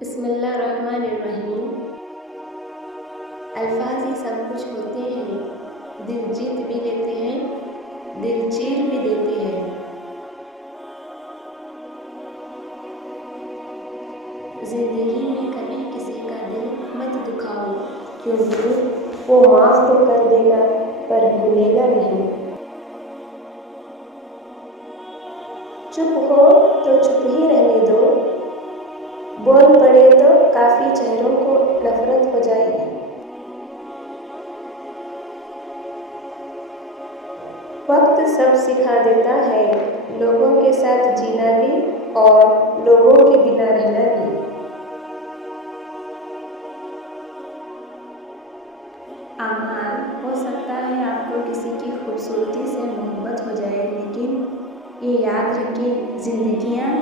بسم اللہ الرحمن الرحیم۔ الفاظ ہی سب کچھ ہوتے ہیں، دل جیت بھی لیتے ہیں، دل چیر بھی دیتے ہیں۔ زندگی میں کبھی کسی کا دل مت دکھاؤ، کیونکہ وہ معاف تو کر دے گا پر بھولے گا نہیں۔ چپ ہو تو چپ ہی رہنے دو، بول پڑے تو کافی چہروں کو نفرت ہو جائے گی۔ وقت سب سکھا دیتا ہے، لوگوں کے ساتھ جینا بھی اور لوگوں کے بنا رہنا بھی۔ اعمال، ہو سکتا ہے آپ کو کسی کی خوبصورتی سے محبت ہو جائے، لیکن یہ یاد رکھیں زندگیاں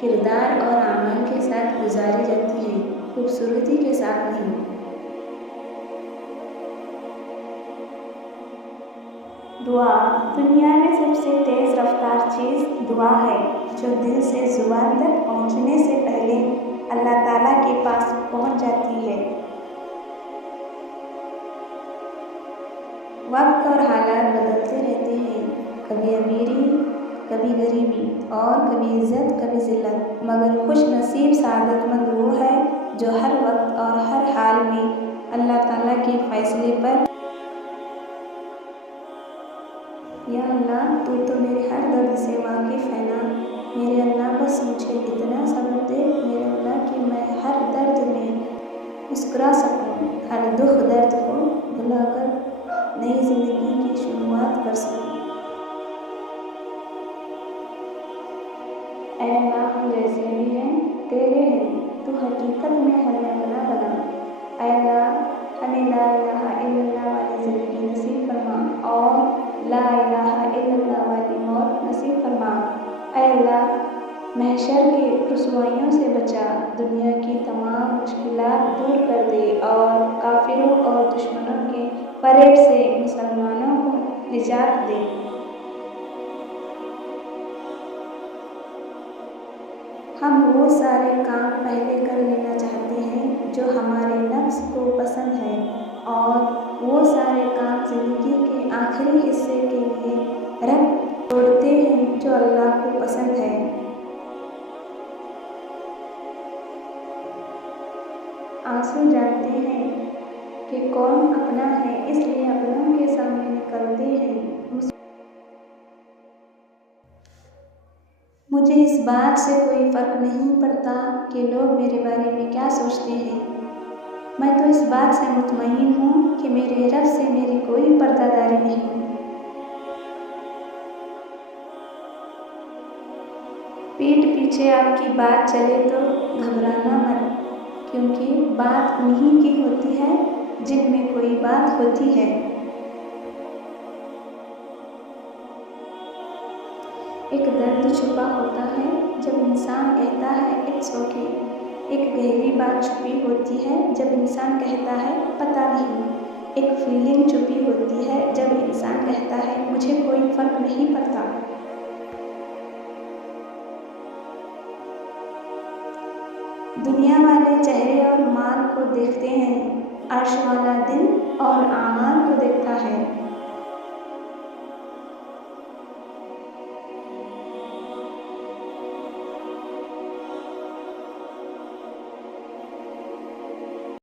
کردار اور اعمال کے ساتھ گزاری جاتی ہیں، خوبصورتی کے ساتھ نہیں۔ دعا، دنیا میں سب سے تیز رفتار چیز دعا ہے، جو دل سے زبان تک پہنچنے سے پہلے اللہ تعالیٰ کے پاس پہنچ جاتی ہے۔ وقت اور حالات بدلتے رہتے ہیں، کبھی امیری، کبھی غریبی، اور کبھی عزت، کبھی ذلت، مگر خوش نصیب سعادت مند وہ ہے جو ہر وقت اور ہر حال میں اللہ تعالیٰ کے فیصلے پر یا اللہ تو میرے ہر درد سے واقف ہے نا، میرے اللہ بس مجھے اتنا صبر دے میرے اللہ کہ میں ہر درد میں مسکرا سکوں، ہر دکھ درد کو بھلا کر نئی زندگی کی شروعات کر سکوں۔ اے اللہ، ہم جیسے بھی ہیں تیرے ہیں، تو حقیقت میں ہمیں اپنا بنا۔ اے اللہ، ہمیں لا الہ الا اللہ والی زندگی نصیب فرما اور لا الہ الا اللہ والی موت نصیب فرما۔ اے اللہ، محشر کی رسوائیوں سے بچا، دنیا کی تمام مشکلات دور کر دے اور کافروں اور دشمنوں کے فریب سے مسلمانوں کو نجات دے۔ ہم وہ سارے کام پہلے کر لینا چاہتے ہیں جو ہمارے نفس کو پسند ہے، اور وہ سارے کام زندگی کے آخری حصے کے لیے رکھ چھوڑتے ہیں جو اللہ کو پسند ہے۔ آنسو جانتے ہیں کہ کون اپنا ہے، اس لیے اپنوں کے سامنے نکلتے ہیں۔ مجھے اس بات سے کوئی فرق نہیں پڑتا کہ لوگ میرے بارے میں کیا سوچتے ہیں، میں تو اس بات سے مطمئن ہوں کہ میرے رب سے میری کوئی پردہ داری نہیں۔ پیٹھ پیچھے آپ کی بات چلے تو گھبرانا مت، کیونکہ بات انہی کی ہوتی ہے جن میں کوئی بات ہوتی ہے۔ ایک درد چھپا ہوتا ہے جب انسان کہتا ہے اٹس اوکے، ایک گہری بات چھپی ہوتی ہے جب انسان کہتا ہے پتہ نہیں، ایک فیلنگ چھپی ہوتی ہے جب انسان کہتا ہے مجھے کوئی فرق نہیں پڑتا۔ دنیا والے چہرے اور مال کو دیکھتے ہیں، عرش والا دل اور اعمال کو دیکھتا ہے۔